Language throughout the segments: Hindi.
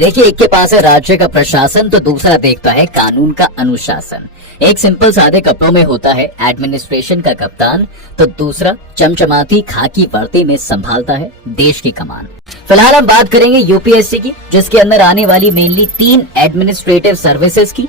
देखिए, एक के पास है राज्य का प्रशासन तो दूसरा देखता है कानून का अनुशासन। एक सिंपल सादे कपड़ों में होता है एडमिनिस्ट्रेशन का कप्तान, तो दूसरा चमचमाती खाकी वर्दी में संभालता है देश की कमान। फिलहाल हम बात करेंगे यूपीएससी की, जिसके अंदर आने वाली मेनली 3 एडमिनिस्ट्रेटिव सर्विसेज की।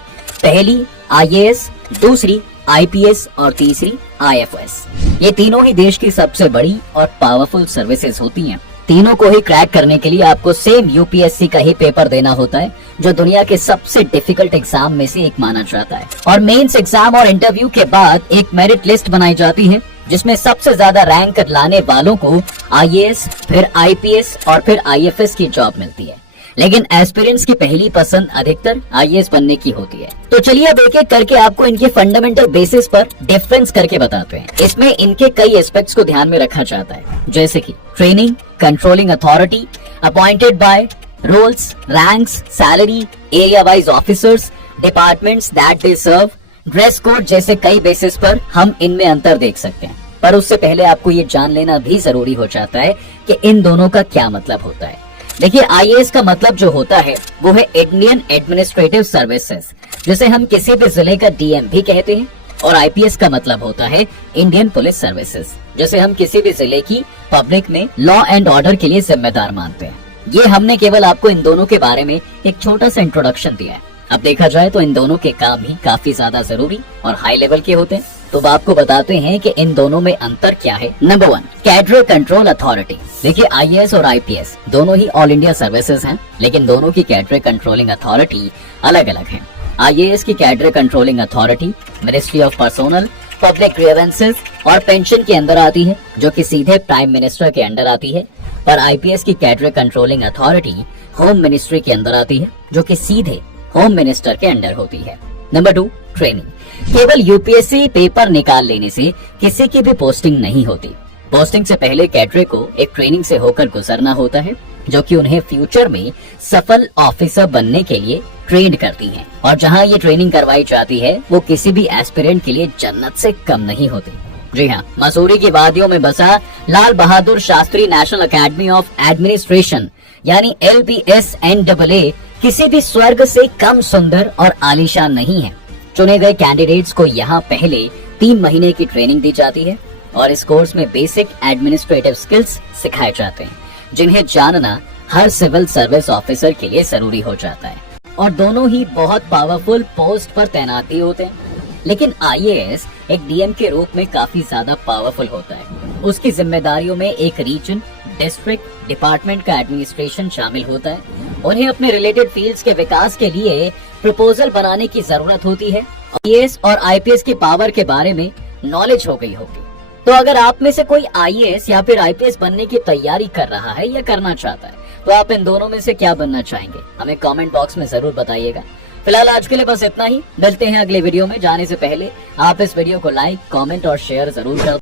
पहली आईएएस, दूसरी आईपीएस और तीसरी आईएफएस। ये तीनों ही देश की सबसे बड़ी और पावरफुल सर्विसेज होती हैं। तीनों को ही क्रैक करने के लिए आपको सेम यूपीएससी का ही पेपर देना होता है, जो दुनिया के सबसे डिफिकल्ट एग्जाम में से एक माना जाता है। और मेंस एग्जाम और इंटरव्यू के बाद एक मेरिट लिस्ट बनाई जाती है, जिसमें सबसे ज्यादा रैंक लाने वालों को आईएएस, फिर आईपीएस और फिर आईएफएस की जॉब मिलती है। लेकिन एस्पिरेंट्स की पहली पसंद अधिकतर आईएएस बनने की होती है। तो चलिए अब एक एक करके आपको इनके फंडामेंटल बेसिस पर डिफरेंस करके बताते हैं। इसमें इनके कई एस्पेक्ट्स को ध्यान में रखा जाता है, जैसे कि training, controlling authority, appointed by, roles, ranks, salary, area wise officers, departments that they serve, dress code जैसे कई बेसिस पर हम इनमें अंतर देख सकते हैं। पर उससे पहले आपको ये जान लेना भी जरूरी हो जाता है कि इन दोनों का क्या मतलब होता है। देखिए, आईएएस का मतलब जो होता है वो है इंडियन एडमिनिस्ट्रेटिव सर्विसेज, जिसे हम किसी भी जिले का डीएम भी कहते हैं। और आईपीएस का मतलब होता है इंडियन पुलिस सर्विसेज, जैसे हम किसी भी जिले की पब्लिक में लॉ एंड ऑर्डर के लिए जिम्मेदार मानते हैं। ये हमने केवल आपको इन दोनों के बारे में एक छोटा सा इंट्रोडक्शन दिया है। अब देखा जाए तो इन दोनों के काम ही काफी ज्यादा जरूरी और हाई लेवल के होते हैं। तो अब आपको बताते हैं कि इन दोनों में अंतर क्या है। Number 1, cadre control authority. देखिए, आईएएस और आईपीएस दोनों ही ऑल इंडिया सर्विसेज हैं, लेकिन दोनों की कैडर कंट्रोलिंग अथॉरिटी अलग अलग है। आईएएस की cadre controlling authority ministry of personnel, public grievances और पेंशन के अंदर आती है, जो कि सीधे प्राइम मिनिस्टर के अंडर आती है। पर आईपीएस की cadre controlling authority home ministry के अंदर आती है, जो कि सीधे होम मिनिस्टर के अंडर होती है। Number 2, training. केवल यूपीएससी पेपर निकाल लेने से किसी की भी पोस्टिंग नहीं होती। पोस्टिंग से पहले कैडरे को एक ट्रेनिंग से होकर गुजरना होता है, जो कि उन्हें फ्यूचर में सफल ऑफिसर बनने के लिए ट्रेन करती है। और जहां ये ट्रेनिंग करवाई जाती है वो किसी भी एस्पिरेंट के लिए जन्नत से कम नहीं होती। जी हाँ, मसूरी की वादियों में बसा Lal Bahadur Shastri national academy of administration यानी LBSNAA किसी भी स्वर्ग से कम सुंदर और आलीशान नहीं है। चुने गए कैंडिडेट्स को यहाँ पहले 3 महीने की ट्रेनिंग दी जाती है और इस कोर्स में बेसिक एडमिनिस्ट्रेटिव स्किल्स सिखाए जाते हैं, जिन्हें जानना हर सिविल सर्विस ऑफिसर के लिए जरूरी हो जाता है। और दोनों ही बहुत पावरफुल पोस्ट पर तैनात भी होते हैं। लेकिन आईएएस एक डीएम के रूप में काफी ज्यादा पावरफुल होता है। उसकी जिम्मेदारियों में एक रीजन, डिस्ट्रिक्ट, डिपार्टमेंट का एडमिनिस्ट्रेशन शामिल होता है। उन्हें अपने रिलेटेड फील्ड्स के विकास के लिए प्रपोजल बनाने की जरूरत होती है। आईएएस और आईपीएस की पावर के बारे में नॉलेज हो गई होगी। तो अगर आप में से कोई आईएएस या फिर आईपीएस बनने की तैयारी कर रहा है या करना चाहता है, तो आप इन दोनों में से क्या बनना चाहेंगे, हमें कमेंट बॉक्स में जरूर बताइएगा। फिलहाल आज के लिए बस इतना ही। मिलते हैं अगले वीडियो में। जाने से पहले आप इस वीडियो को लाइक, कमेंट और शेयर जरूर कर